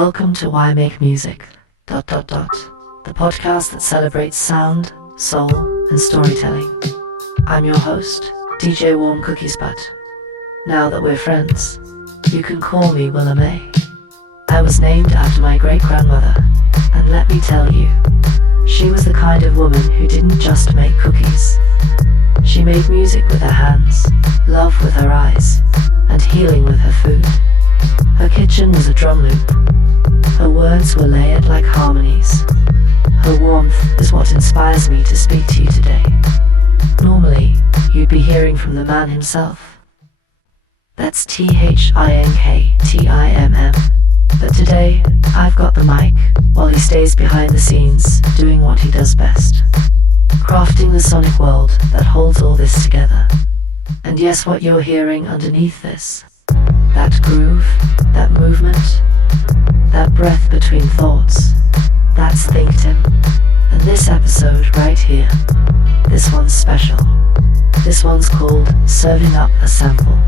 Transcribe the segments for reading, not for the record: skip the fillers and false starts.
Welcome to Why Make Music, the podcast that celebrates sound, soul, and storytelling. I'm your host, DJ Warm Cookies Butt. Now that we're friends, you can call me Willa May. I was named after my great-grandmother, and let me tell you, she was the kind of woman who didn't just make cookies. She made music with her hands, love with her eyes, and healing with her food. Her kitchen was a drum loop. Her words were layered like harmonies. Her warmth is what inspires me to speak to you today. Normally, you'd be hearing from the man himself. That's ThinkTimm. But today, I've got the mic, while he stays behind the scenes, doing what he does best. Crafting the sonic world that holds all this together. And yes, what you're hearing underneath this, that groove, that movement, that breath between thoughts, that's ThinkTimm. And this episode right here, this one's special. This one's called Serving Up a Sample.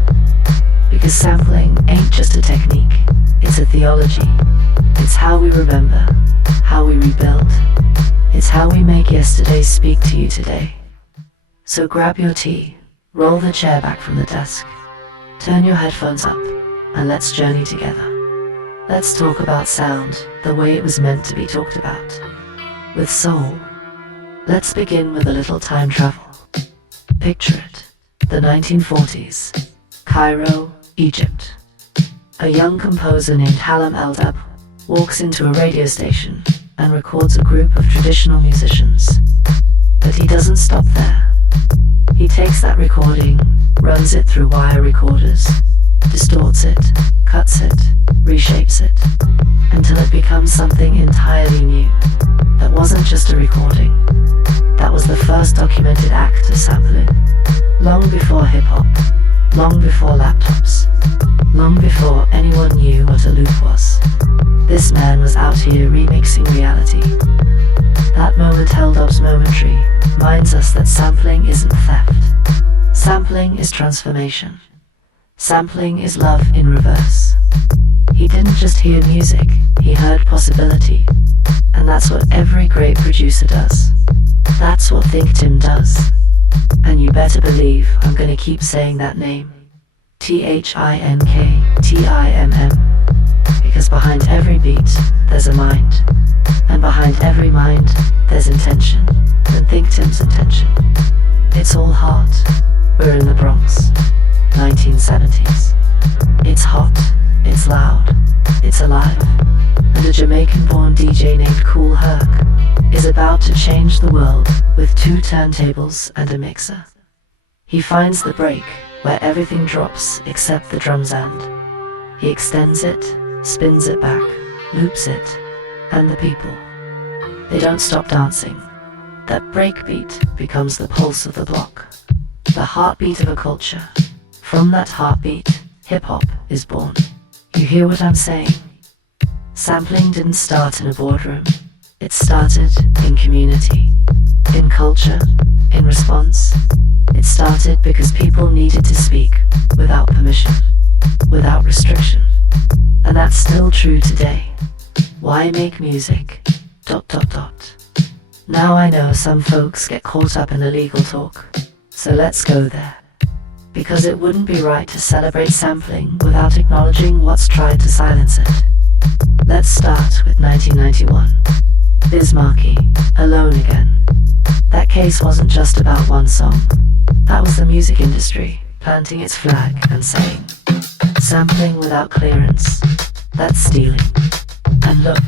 Because sampling ain't just a technique, it's a theology. It's how we remember, how we rebuild. It's how we make yesterday speak to you today. So grab your tea, roll the chair back from the desk, turn your headphones up, and let's journey together. Let's talk about sound the way it was meant to be talked about. With soul. Let's begin with a little time travel. Picture it, the 1940s, Cairo, Egypt. A young composer named Halam Eldab walks into a radio station and records a group of traditional musicians. But he doesn't stop there. He takes that recording, runs it through wire recorders, distorts it, cuts it, reshapes it, until it becomes something entirely new. That wasn't just a recording. That was the first documented act of sampling. Long before hip-hop, long before laptops, long before anyone knew what a loop was. This man was out here remixing reality. That moment Eldab's momentary reminds us that sampling isn't theft. Sampling is transformation. Sampling is love in reverse. He didn't just hear music, he heard possibility. And that's what every great producer does. That's what ThinkTimm does. And you better believe I'm gonna keep saying that name. ThinkTimm. Because behind every beat, there's a mind. And behind every mind, there's intention. And ThinkTimm's intention. It's all heart. We're in the Bronx, 1970s. It's hot, it's loud, it's alive. And a Jamaican-born DJ named Kool Herc is about to change the world with 2 turntables and a mixer. He finds the break where everything drops except the drum's end. He extends it, spins it back, loops it, and the people. They don't stop dancing. That breakbeat becomes the pulse of the block, the heartbeat of a culture. From that heartbeat, hip-hop is born. You hear what I'm saying? Sampling didn't start in a boardroom. It started in community, in culture, in response. It started because people needed to speak without permission, without restriction. And that's still true today. Why make music? ... Now I know some folks get caught up in the legal talk, so let's go there. Because it wouldn't be right to celebrate sampling without acknowledging what's tried to silence it. Let's start with 1991. Bismarcky, Alone Again. That case wasn't just about one song. That was the music industry planting its flag and saying, sampling without clearance, that's stealing. And look,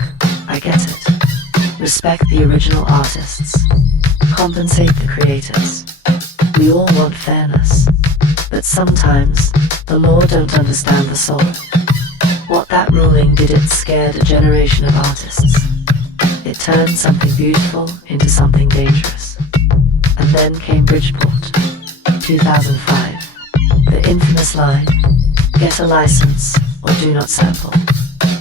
I get it. Respect the original artists. Compensate the creators. We all want fairness. But sometimes, the law don't understand the soul. What that ruling did, it scared a generation of artists. It turned something beautiful into something dangerous. And then came Bridgeport, 2005. The infamous line, get a license or do not sample.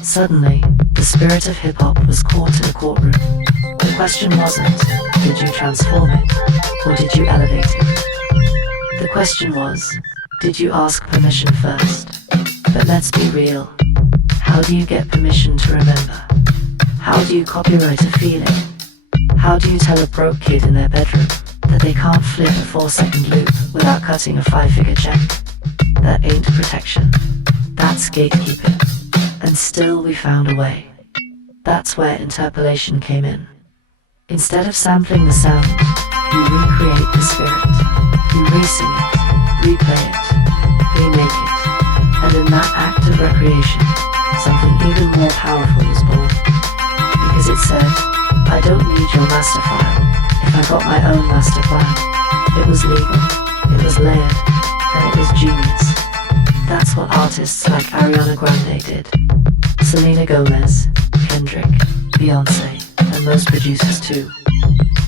Suddenly, the spirit of hip-hop was caught in a courtroom. The question wasn't, did you transform it, or did you elevate it? The question was, did you ask permission first? But let's be real. How do you get permission to remember? How do you copyright a feeling? How do you tell a broke kid in their bedroom that they can't flip a 4-second loop without cutting a 5-figure check? That ain't protection. That's gatekeeping. And still we found a way. That's where interpolation came in. Instead of sampling the sound, you recreate the spirit. You re-sing it, replay it, remake it. And in that act of recreation, something even more powerful was born. Because it said, I don't need your master file if I got my own master plan. It was legal, it was layered, and it was genius. That's what artists like Ariana Grande did. Selena Gomez, Kendrick, Beyonce, and most producers too.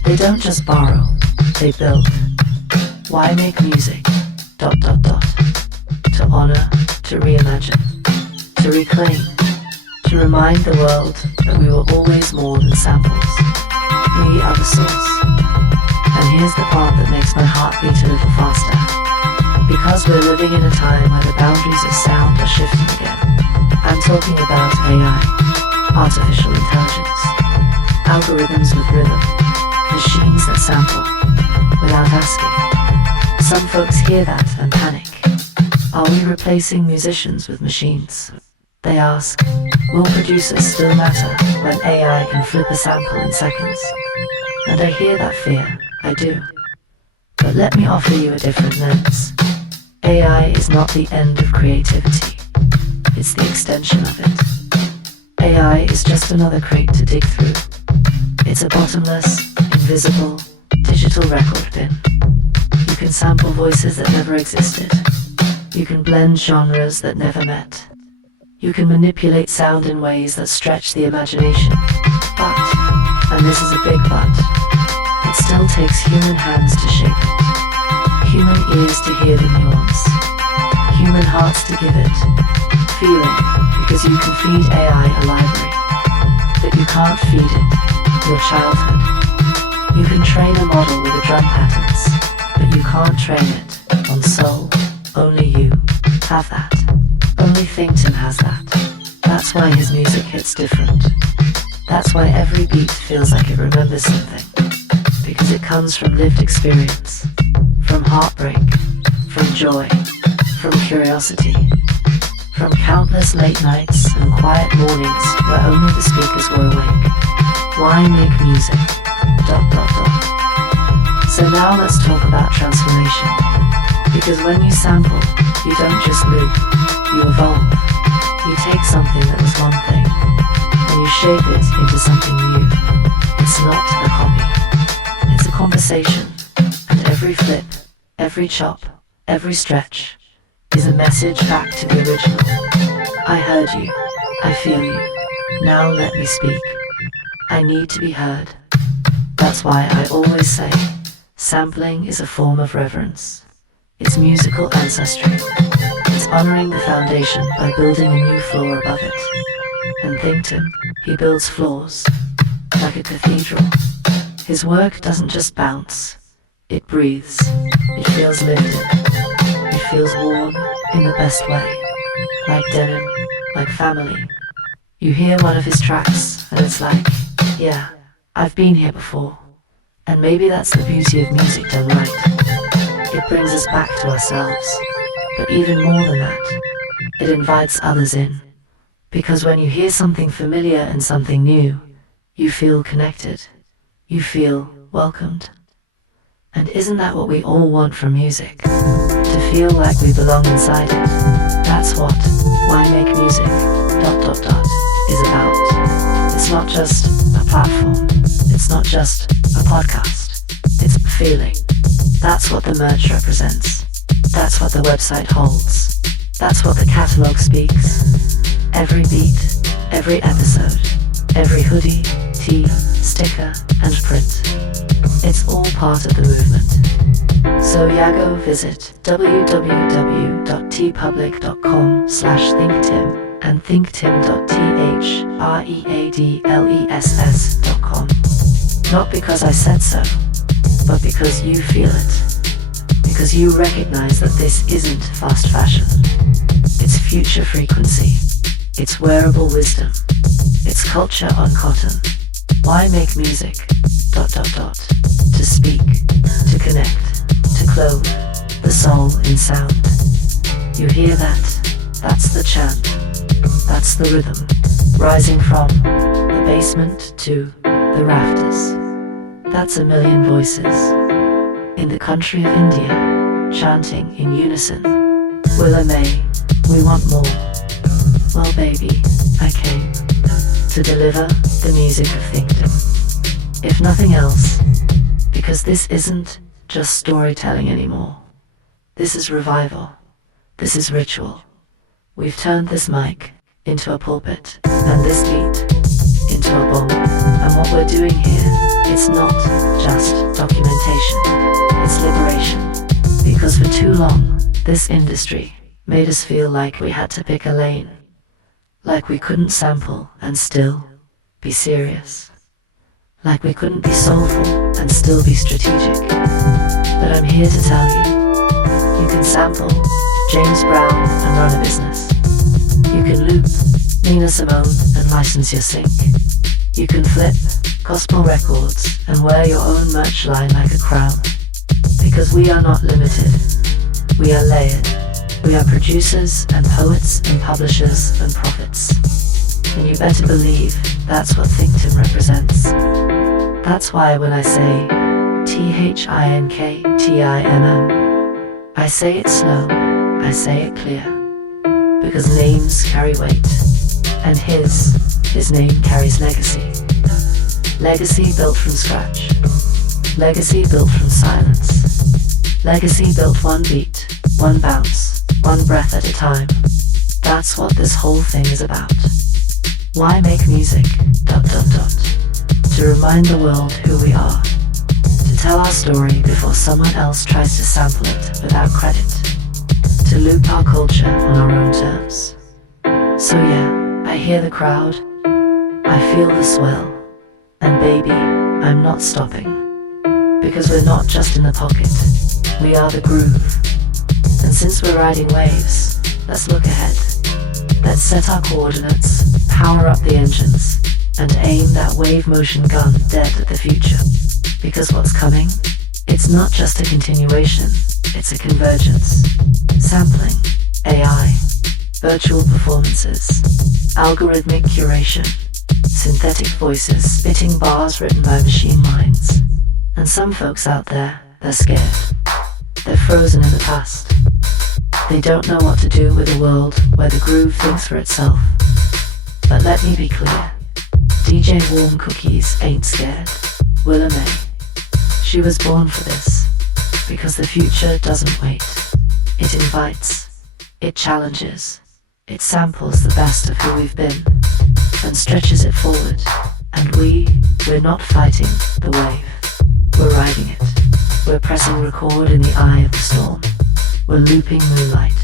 They don't just borrow, they build. Why make music? ... To honor, to reimagine, to reclaim, to remind the world that we were always more than samples. We are the source. And here's the part that makes my heart beat a little faster. Because we're living in a time where the boundaries of sound are shifting again. I'm talking about AI, artificial intelligence, algorithms with rhythm, machines that sample, without asking. Some folks hear that and panic. Are we replacing musicians with machines? They ask, will producers still matter when AI can flip a sample in seconds? And I hear that fear, I do. But let me offer you a different lens. AI is not the end of creativity. It's the extension of it. AI is just another crate to dig through. It's a bottomless, invisible, digital record bin. You can sample voices that never existed. You can blend genres that never met. You can manipulate sound in ways that stretch the imagination. But, and this is a big but, it still takes human hands to shape it. Human ears to hear the nuance. Human hearts to give it feeling, because you can feed AI a library, but you can't feed it your childhood. You can train a model with the drum patterns, but you can't train it on soul. Only you have that. Only ThinkTimm has that. That's why his music hits different. That's why every beat feels like it remembers something. Because it comes from lived experience, from heartbreak, from joy, from curiosity, from countless late nights and quiet mornings where only the speakers were awake. Why make music? ... So now let's talk about transformation. Because when you sample, you don't just loop, you evolve. You take something that was one thing, and you shape it into something new. It's not a copy. It's a conversation, and every flip, every chop, every stretch is a message back to the original. I heard you. I feel you. Now let me speak. I need to be heard. That's why I always say, sampling is a form of reverence. It's musical ancestry. It's honoring the foundation by building a new floor above it. And ThinkTimm, he builds floors, like a cathedral. His work doesn't just bounce, it breathes. It feels lived in. It feels warm in the best way. Like denim, like family. You hear one of his tracks and it's like, yeah, I've been here before. And maybe that's the beauty of music done right. It brings us back to ourselves. But even more than that, it invites others in. Because when you hear something familiar and something new, you feel connected. You feel welcomed. And isn't that what we all want from music? To feel like we belong inside it. That's what Why Make Music ... is about. It's not just a platform. It's not just a podcast. It's a feeling. That's what the merch represents. That's what the website holds. That's what the catalog speaks. Every beat, every episode, every hoodie, tee, sticker, and print. It's all part of the movement. So Yago, visit www.tpublic.com/thinktimm and thinktimm.threadless.com. Not because I said so, but because you feel it. Because you recognize that this isn't fast fashion. It's future frequency. It's wearable wisdom. It's culture on cotton. Why make music? ... To speak, to connect, to clothe the soul in sound. You hear that? That's the chant. That's the rhythm, rising from the basement to the rafters. That's a million voices in the country of India, chanting in unison. Willa May, we want more. Well baby, I came to deliver the music of ThinkTimm. If nothing else, because this isn't just storytelling anymore. This is revival. This is ritual. We've turned this mic into a pulpit, and this beat into a bomb. And what we're doing here, it's not just documentation, it's liberation. Because for too long, this industry made us feel like we had to pick a lane. Like we couldn't sample and still be serious. Like we couldn't be soulful and still be strategic. But I'm here to tell you can sample James Brown and run a business. You can loop Nina Simone and license your sync. You can flip gospel records and wear your own merch line like a crown. Because we are not limited. We are layered. We are producers and poets and publishers and prophets. And you better believe that's what ThinkTimm represents. That's why when I say ThinkTimm, I say it slow, I say it clear. Because names carry weight, and his name carries legacy. Legacy built from scratch. Legacy built from silence. Legacy built one beat, one bounce, one breath at a time. That's what this whole thing is about. Why make music? ... To remind the world who we are. To tell our story before someone else tries to sample it without credit. To loop our culture on our own terms. So yeah, I hear the crowd. I feel the swell. And baby, I'm not stopping. Because we're not just in the pocket. We are the groove. And since we're riding waves, let's look ahead. Let's set our coordinates, power up the engines, and aim that wave motion gun dead at the future. Because what's coming? It's not just a continuation, it's a convergence. Sampling, AI, virtual performances, algorithmic curation, synthetic voices spitting bars written by machine minds. And some folks out there, they're scared. They're frozen in the past. They don't know what to do with a world where the groove thinks for itself. But let me be clear. DJ Warm Cookies ain't scared. Willa May. She was born for this. Because the future doesn't wait. It invites. It challenges. It samples the best of who we've been. And stretches it forward. And we're not fighting the wave. We're riding it. We're pressing record in the eye of the storm. We're looping moonlight.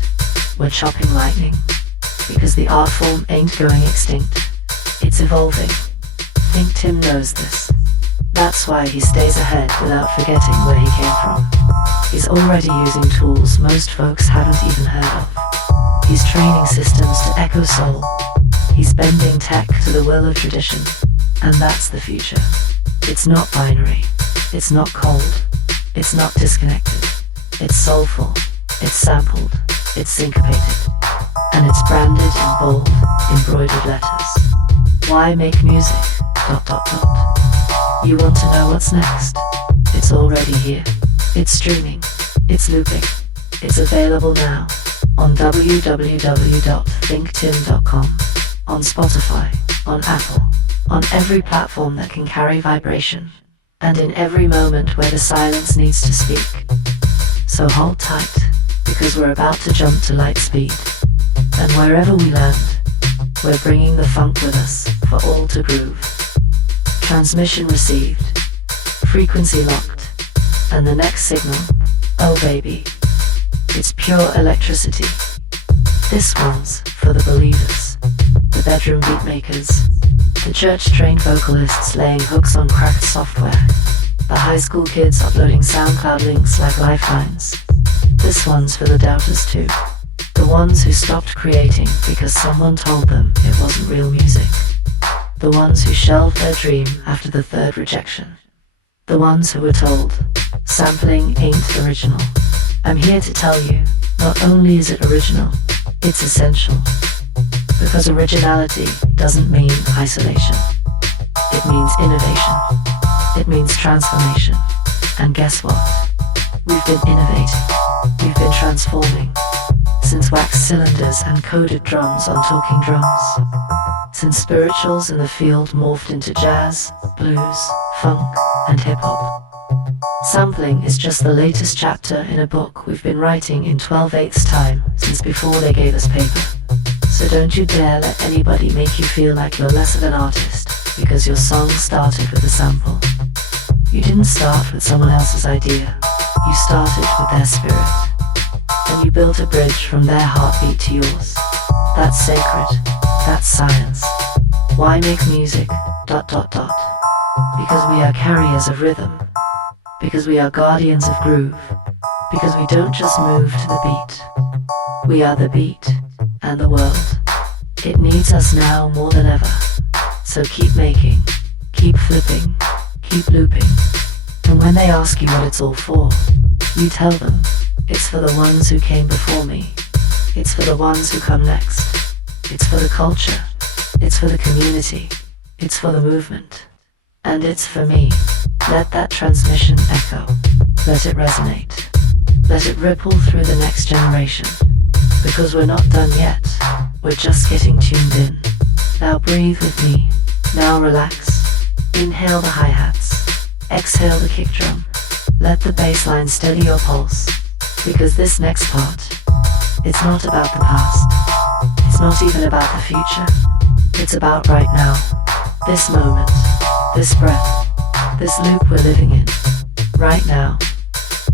We're chopping lightning. Because the art form ain't going extinct. It's evolving. ThinkTimm knows this. That's why he stays ahead without forgetting where he came from. He's already using tools most folks haven't even heard of. He's training systems to echo soul. He's bending tech to the will of tradition. And that's the future. It's not binary. It's not cold. It's not disconnected. It's soulful. It's sampled. It's syncopated. And it's branded in bold, embroidered letters. Why make music? ... You want to know what's next? It's already here. It's streaming. It's looping. It's available now. On www.thinktimm.com. On Spotify. On Apple. On every platform that can carry vibration. And in every moment where the silence needs to speak. So hold tight, because we're about to jump to light speed. And wherever we land, we're bringing the funk with us for all to groove. Transmission received, frequency locked, and the next signal, oh baby, it's pure electricity. This one's for the believers, the bedroom beat makers, the church-trained vocalists laying hooks on cracked software, the high school kids uploading SoundCloud links like lifelines. This one's for the doubters too, The ones who stopped creating because someone told them it wasn't real music. The ones who shelved their dream after the third rejection. The ones who were told, sampling ain't original. I'm here to tell you, not only is it original, it's essential. Because originality doesn't mean isolation. It means innovation. It means transformation. And guess what? We've been innovating. We've been transforming. Since wax cylinders and coded drums on talking drums. Since spirituals in the field morphed into jazz, blues, funk, and hip-hop. Sampling is just the latest chapter in a book we've been writing in 12/8 time since before they gave us paper. So don't you dare let anybody make you feel like you're less of an artist because your song started with a sample. You didn't start with someone else's idea. You started with their spirit. And you built a bridge from their heartbeat to yours. That's sacred. That's science. Why make music? ... Because we are carriers of rhythm. Because we are guardians of groove. Because we don't just move to the beat. We are the beat and the world. It needs us now more than ever. So keep making, keep flipping, keep looping. And when they ask you what it's all for, you tell them, it's for the ones who came before me. It's for the ones who come next. It's for the culture. It's for the community. It's for the movement. And it's for me. Let that transmission echo. Let it resonate. Let it ripple through the next generation. Because we're not done yet. We're just getting tuned in. Now breathe with me. Now relax. Inhale the hi-hats. Exhale the kick drum. Let the bass line steady your pulse. Because this next part, it's not about the past. It's not even about the future. It's about right now. This moment. This breath. This loop we're living in. Right now.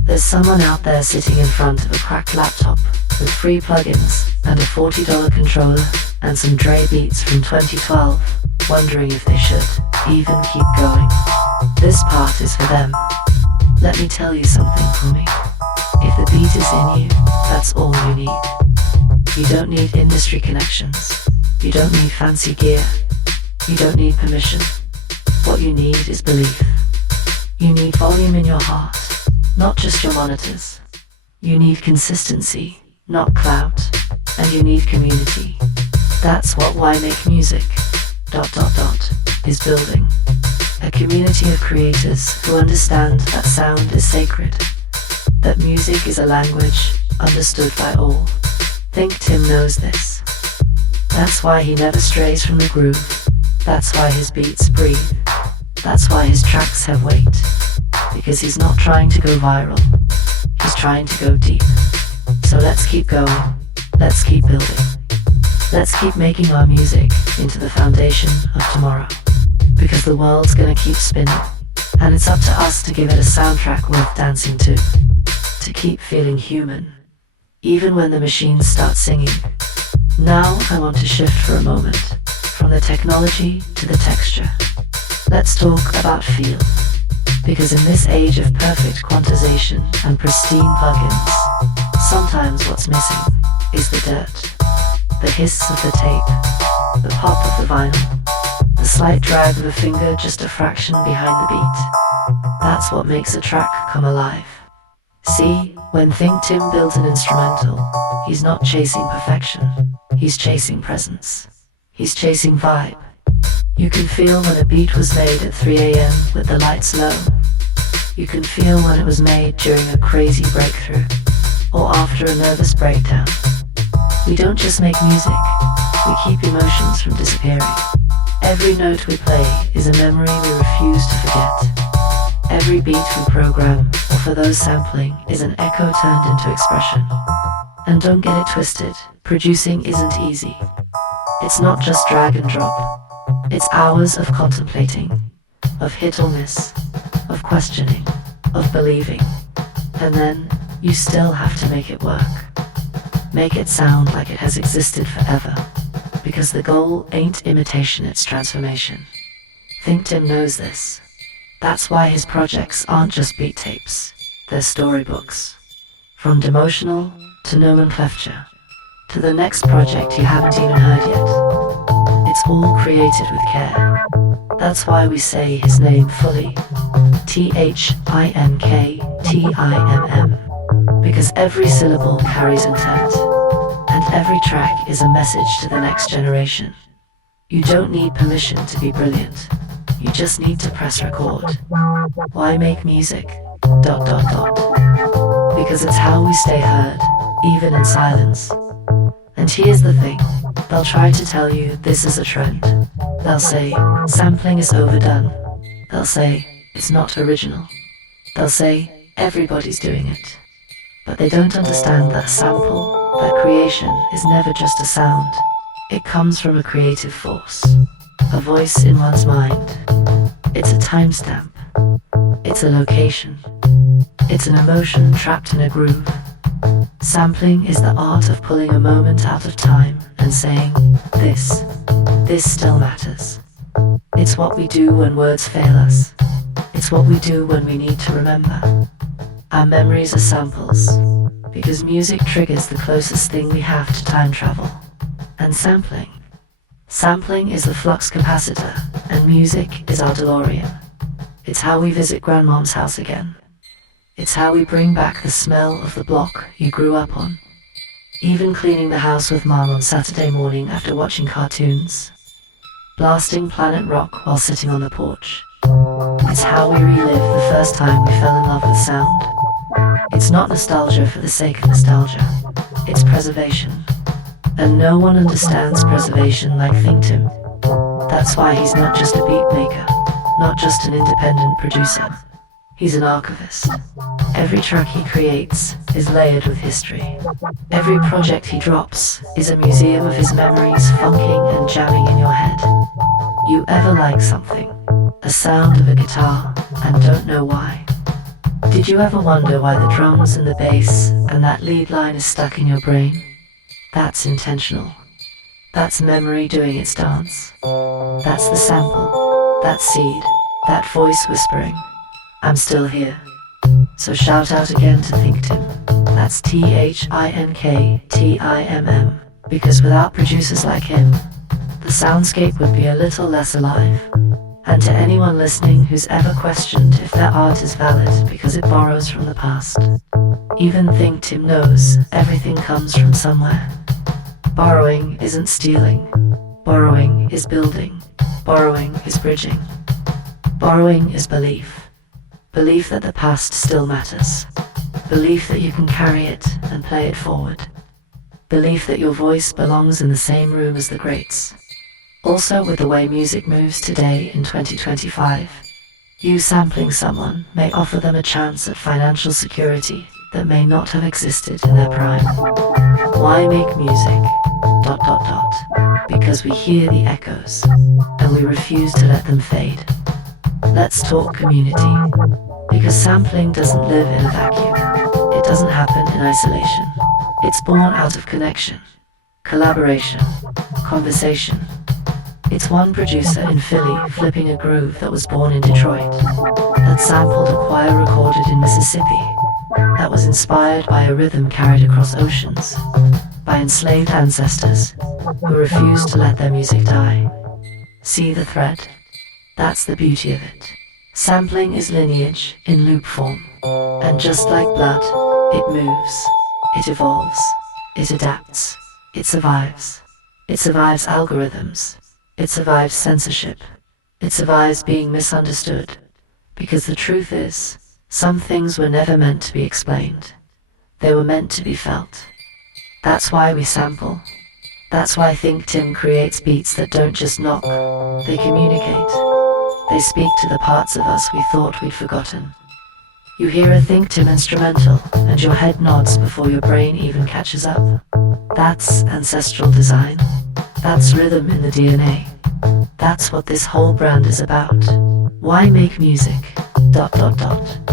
There's someone out there sitting in front of a cracked laptop with free plugins and a $40 controller and some Dre beats from 2012, wondering if they should even keep going. This part is for them. Let me tell you something, homie. If the beat is in you, that's all you need. You don't need industry connections. You don't need fancy gear. You don't need permission. What you need is belief. You need volume in your heart, not just your monitors. You need consistency, not clout. And you need community. That's what Why Make Music... is building. A community of creators who understand that sound is sacred. That music is a language understood by all. ThinkTimm knows this. That's why he never strays from the groove. That's why his beats breathe. That's why his tracks have weight. Because he's not trying to go viral. He's trying to go deep. So let's keep going. Let's keep building. Let's keep making our music into the foundation of tomorrow. Because the world's gonna keep spinning. And it's up to us to give it a soundtrack worth dancing to. To keep feeling human. Even when the machines start singing. Now I want to shift for a moment. From the technology to the texture. Let's talk about feel. Because in this age of perfect quantization and pristine plugins, sometimes what's missing is the dirt. The hiss of the tape. The pop of the vinyl. The slight drag of a finger just a fraction behind the beat. That's what makes a track come alive. See, when ThinkTimm builds an instrumental, he's not chasing perfection. He's chasing presence. He's chasing vibe. You can feel when a beat was made at 3 a.m. with the lights low. You can feel when it was made during a crazy breakthrough, or after a nervous breakdown. We don't just make music, we keep emotions from disappearing. Every note we play is a memory we refuse to forget. Every beat we program, or for those sampling, is an echo turned into expression. And don't get it twisted, producing isn't easy. It's not just drag and drop. It's hours of contemplating, of hit or miss, of questioning, of believing. And then, you still have to make it work. Make it sound like it has existed forever. Because the goal ain't imitation, it's transformation. ThinkTimm knows this. That's why his projects aren't just beat tapes, they're storybooks. From demotional to nomenclature, to the next project you haven't even heard yet. It's all created with care. That's why we say his name fully. ThinkTimm. Because every syllable carries intent, and every track is a message to the next generation. You don't need permission to be brilliant. You just need to press record. Why make music? ... Because it's how we stay heard, even in silence. And here's the thing, they'll try to tell you this is a trend. They'll say, sampling is overdone. They'll say, it's not original. They'll say, everybody's doing it. But they don't understand that a sample, that creation, is never just a sound. It comes from a creative force, a voice in one's mind. It's a timestamp. It's a location. It's an emotion trapped in a groove. Sampling is the art of pulling a moment out of time and saying, this still matters. It's what we do when words fail us. It's what we do when we need to remember. Our memories are samples, because music triggers the closest thing we have to time travel. And sampling is the flux capacitor, and music is our DeLorean. It's how we visit Grandmom's house again. It's how we bring back the smell of the block you grew up on. Even cleaning the house with Mom on Saturday morning after watching cartoons. Blasting Planet Rock while sitting on the porch. It's how we relive the first time we fell in love with sound. It's not nostalgia for the sake of nostalgia. It's preservation. And no one understands preservation like ThinkTimm. That's why he's not just a beat maker, not just an independent producer. He's an archivist. Every track he creates is layered with history. Every project he drops is a museum of his memories funking and jamming in your head. You ever like something, a sound of a guitar, and don't know why? Did you ever wonder why the drums and the bass and that lead line is stuck in your brain? That's intentional. That's memory doing its dance. That's the sample, that seed, that voice whispering, I'm still here. So shout out again to ThinkTimm. That's ThinkTimm. Because without producers like him, the soundscape would be a little less alive. And to anyone listening who's ever questioned if their art is valid because it borrows from the past, even ThinkTimm knows everything comes from somewhere. Borrowing isn't stealing. Borrowing is building. Borrowing is bridging. Borrowing is belief. Belief that the past still matters. Belief that you can carry it and play it forward. Belief that your voice belongs in the same room as the greats. Also, with the way music moves today in 2025, you sampling someone may offer them a chance at financial security that may not have existed in their prime. Why make music? ... Because we hear the echoes, and we refuse to let them fade. Let's talk community. Because sampling doesn't live in a vacuum. It doesn't happen in isolation. It's born out of connection, collaboration, conversation. It's one producer in Philly flipping a groove that was born in Detroit, that sampled a choir recorded in Mississippi, that was inspired by a rhythm carried across oceans, by enslaved ancestors who refused to let their music die. See the thread? That's the beauty of it. Sampling is lineage in loop form, and just like blood, it moves, it evolves, it adapts, it survives. It survives algorithms, it survives censorship, it survives being misunderstood, because the truth is, some things were never meant to be explained. They were meant to be felt. That's why we sample. That's why ThinkTimm creates beats that don't just knock, they communicate. They speak to the parts of us we thought we'd forgotten. You hear a ThinkTimm instrumental, and your head nods before your brain even catches up. That's ancestral design. That's rhythm in the DNA. That's what this whole brand is about. Why make music? ...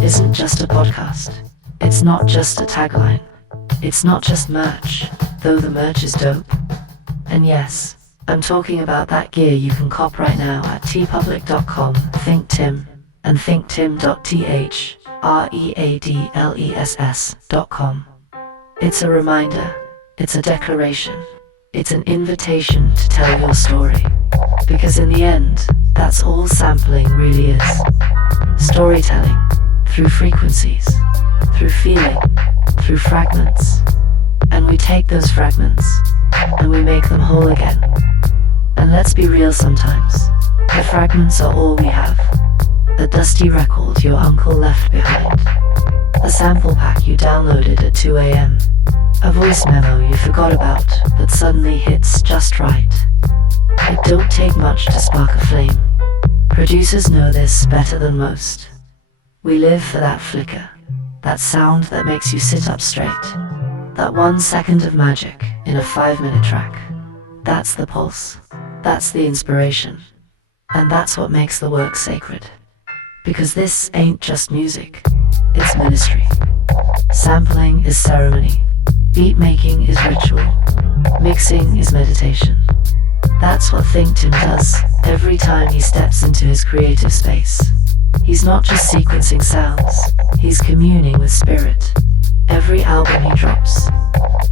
Isn't just a podcast. It's not just a tagline. It's not just merch, though the merch is dope. And yes, I'm talking about that gear you can cop right now at tpublic.com, ThinkTimm, and thinktimm.th, readless.com. It's a reminder, It's a declaration. It's an invitation to tell your story. Because in the end, that's all sampling really is. Storytelling, through frequencies, through feeling, through fragments. And we take those fragments, and we make them whole again. And let's be real sometimes. The fragments are all we have. A dusty record your uncle left behind. A sample pack you downloaded at 2 a.m. A voice memo you forgot about, but suddenly hits just right. It don't take much to spark a flame. Producers know this better than most. We live for that flicker, that sound that makes you sit up straight. That 1 second of magic in a 5-minute track. That's the pulse. That's the inspiration. And that's what makes the work sacred. Because this ain't just music, it's ministry. Sampling is ceremony. Beat making is ritual. Mixing is meditation. That's what ThinkTimm does every time he steps into his creative space. He's not just sequencing sounds, he's communing with spirit. Every album he drops,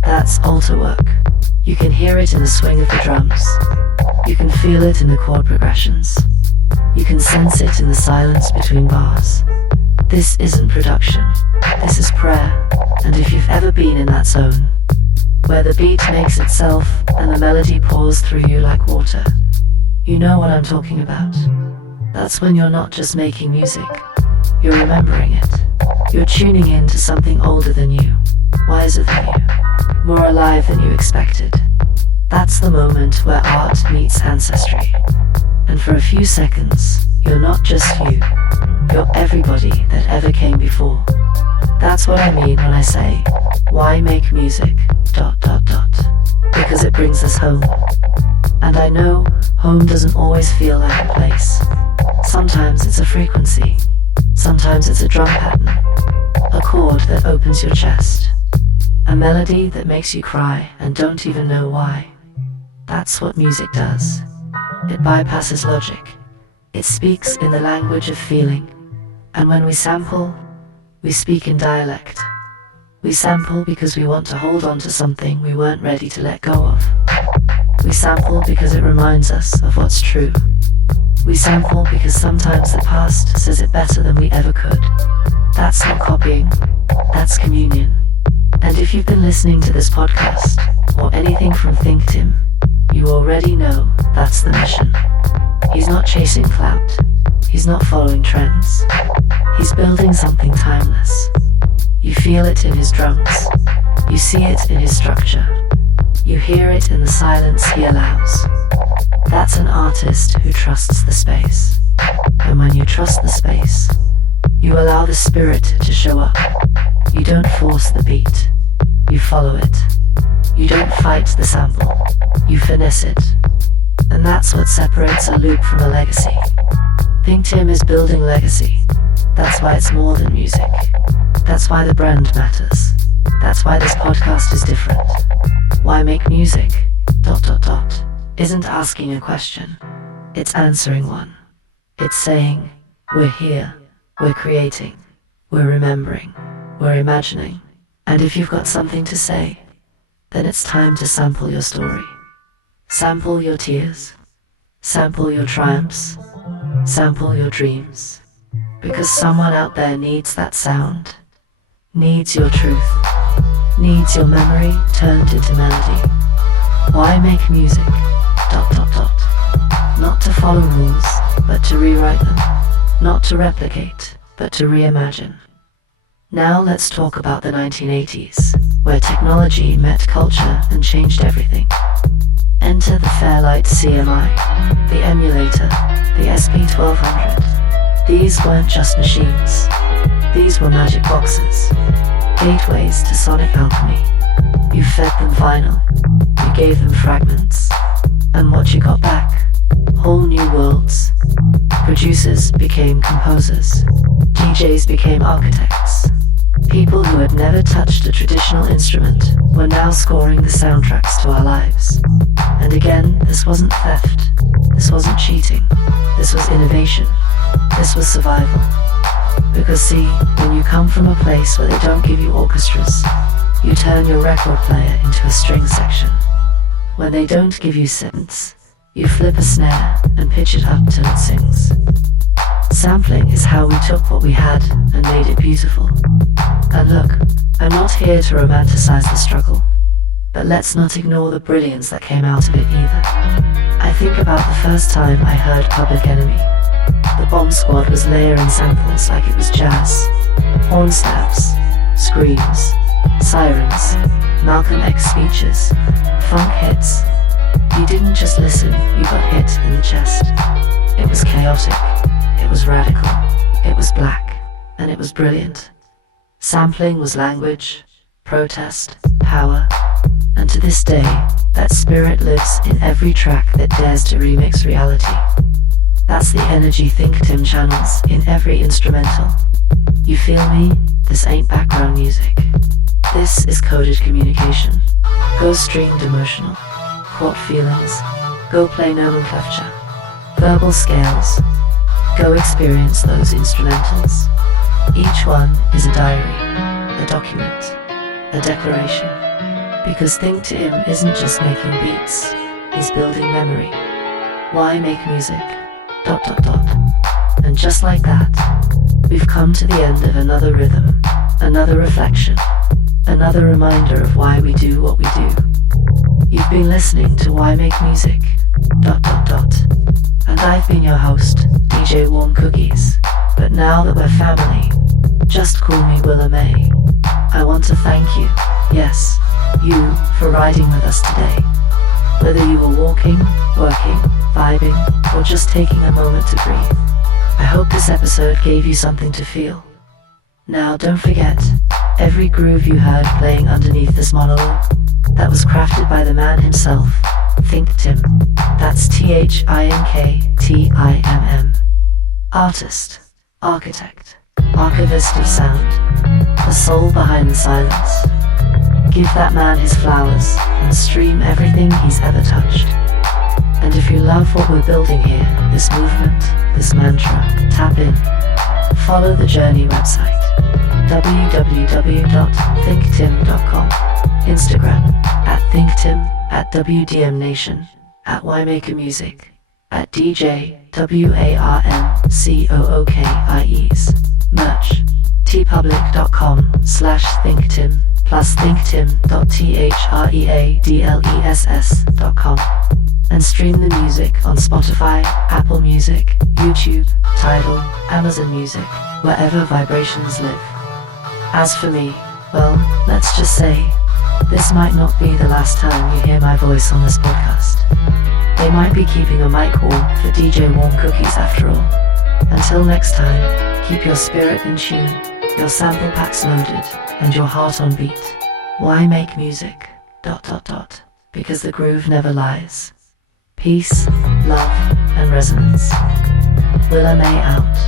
that's altar work. You can hear it in the swing of the drums. You can feel it in the chord progressions. You can sense it in the silence between bars. This isn't production, this is prayer. And if you've ever been in that zone, where the beat makes itself and the melody pours through you like water, you know what I'm talking about. That's when you're not just making music, you're remembering it. You're tuning in to something older than you, wiser than you, more alive than you expected. That's the moment where art meets ancestry. And for a few seconds, you're not just you, you're everybody that ever came before. That's what I mean when I say, why make music, ... Because it brings us home. And I know home doesn't always feel like a place. Sometimes it's a frequency. Sometimes it's a drum pattern. A chord that opens your chest. A melody that makes you cry and don't even know why. That's what music does. It bypasses logic. It speaks in the language of feeling. And when we sample, we speak in dialect. We sample because we want to hold on to something we weren't ready to let go of. We sample because it reminds us of what's true. We sample because sometimes the past says it better than we ever could. That's not copying, that's communion. And if you've been listening to this podcast, or anything from ThinkTimm, you already know that's the mission. He's not chasing clout. He's not following trends. He's building something timeless. You feel it in his drums. You see it in his structure. You hear it in the silence he allows. That's an artist who trusts the space. And when you trust the space, you allow the spirit to show up. You don't force the beat. You follow it. You don't fight the sample. You finesse it. And that's what separates a loop from a legacy. ThinkTimm is building legacy. That's why it's more than music. That's why the brand matters. That's why this podcast is different. Why make music, ... isn't asking a question. It's answering one. It's saying, we're here, we're creating, we're remembering, we're imagining. And if you've got something to say, then it's time to sample your story. Sample your tears. Sample your triumphs. Sample your dreams. Because someone out there needs that sound. Needs your truth. Needs your memory turned into melody. Why make music, ... Not to follow rules, but to rewrite them. Not to replicate, but to reimagine. Now let's talk about the 1980s, where technology met culture and changed everything. Enter the Fairlight CMI, the emulator, the SP1200. These weren't just machines. These were magic boxes, gateways to sonic alchemy. You fed them vinyl, you gave them fragments, and what you got back? Whole new worlds. Producers became composers, DJs became architects. People who had never touched a traditional instrument were now scoring the soundtracks to our lives. And again, this wasn't theft, this wasn't cheating, this was innovation, this was survival. Because see, when you come from a place where they don't give you orchestras, You turn your record player into a string section. When they don't give you synths, you flip a snare and pitch it up till it sings. Sampling is how we took what we had and made it beautiful. And look, I'm not here to romanticize the struggle, but let's not ignore the brilliance that came out of it either. I think about the first time I heard Public Enemy. The Bomb Squad was layering samples like it was jazz. Horn stabs, screams, sirens, Malcolm X speeches, funk hits. You didn't just listen, you got hit in the chest. It was chaotic, it was radical, it was black, and it was brilliant. Sampling was language, protest, power, and to this day, that spirit lives in every track that dares to remix reality. That's the energy ThinkTimm channels in every instrumental. You feel me? This ain't background music. This is coded communication. Go streamed emotional. Chord feelings. Go play nomenclature. Verbal scales. Go experience those instrumentals. Each one is a diary, a document, a declaration. Because ThinkTimm isn't just making beats, he's building memory. Why make music? ... And just like that, we've come to the end of another rhythm, another reflection, another reminder of why we do what we do. You've been listening to Why Make Music... ... And I've been your host, DJ Warm Cookies. But now that we're family, just call me Willa May. I want to thank you, yes, you, for riding with us today. Whether you were walking, working, vibing, or just taking a moment to breathe, I hope this episode gave you something to feel. Now don't forget, every groove you heard playing underneath this monologue, that was crafted by the man himself, ThinkTimm. That's ThinkTimm. Artist, architect, archivist of sound, the soul behind the silence. Give that man his flowers and stream everything he's ever touched. And if you love what we're building here, this movement, this mantra, tap in. Follow the Journey website, www.thinktimm.com, Instagram, @ThinkTimm, @WDMNation, @YMakerMusic, @DJ WARMCOOKIES, merch, tpublic.com/ThinkTimm, plus thinktimm.threadless.com, and stream the music on Spotify, Apple Music, YouTube, Tidal, Amazon Music, wherever vibrations live. As for me, well, let's just say, this might not be the last time you hear my voice on this podcast. They might be keeping a mic warm for DJ Warm Cookies after all. Until next time, keep your spirit in tune, your sample packs loaded, and your heart on beat. Why make music? ... Because the groove never lies. Peace, love, and resonance. Willa May out.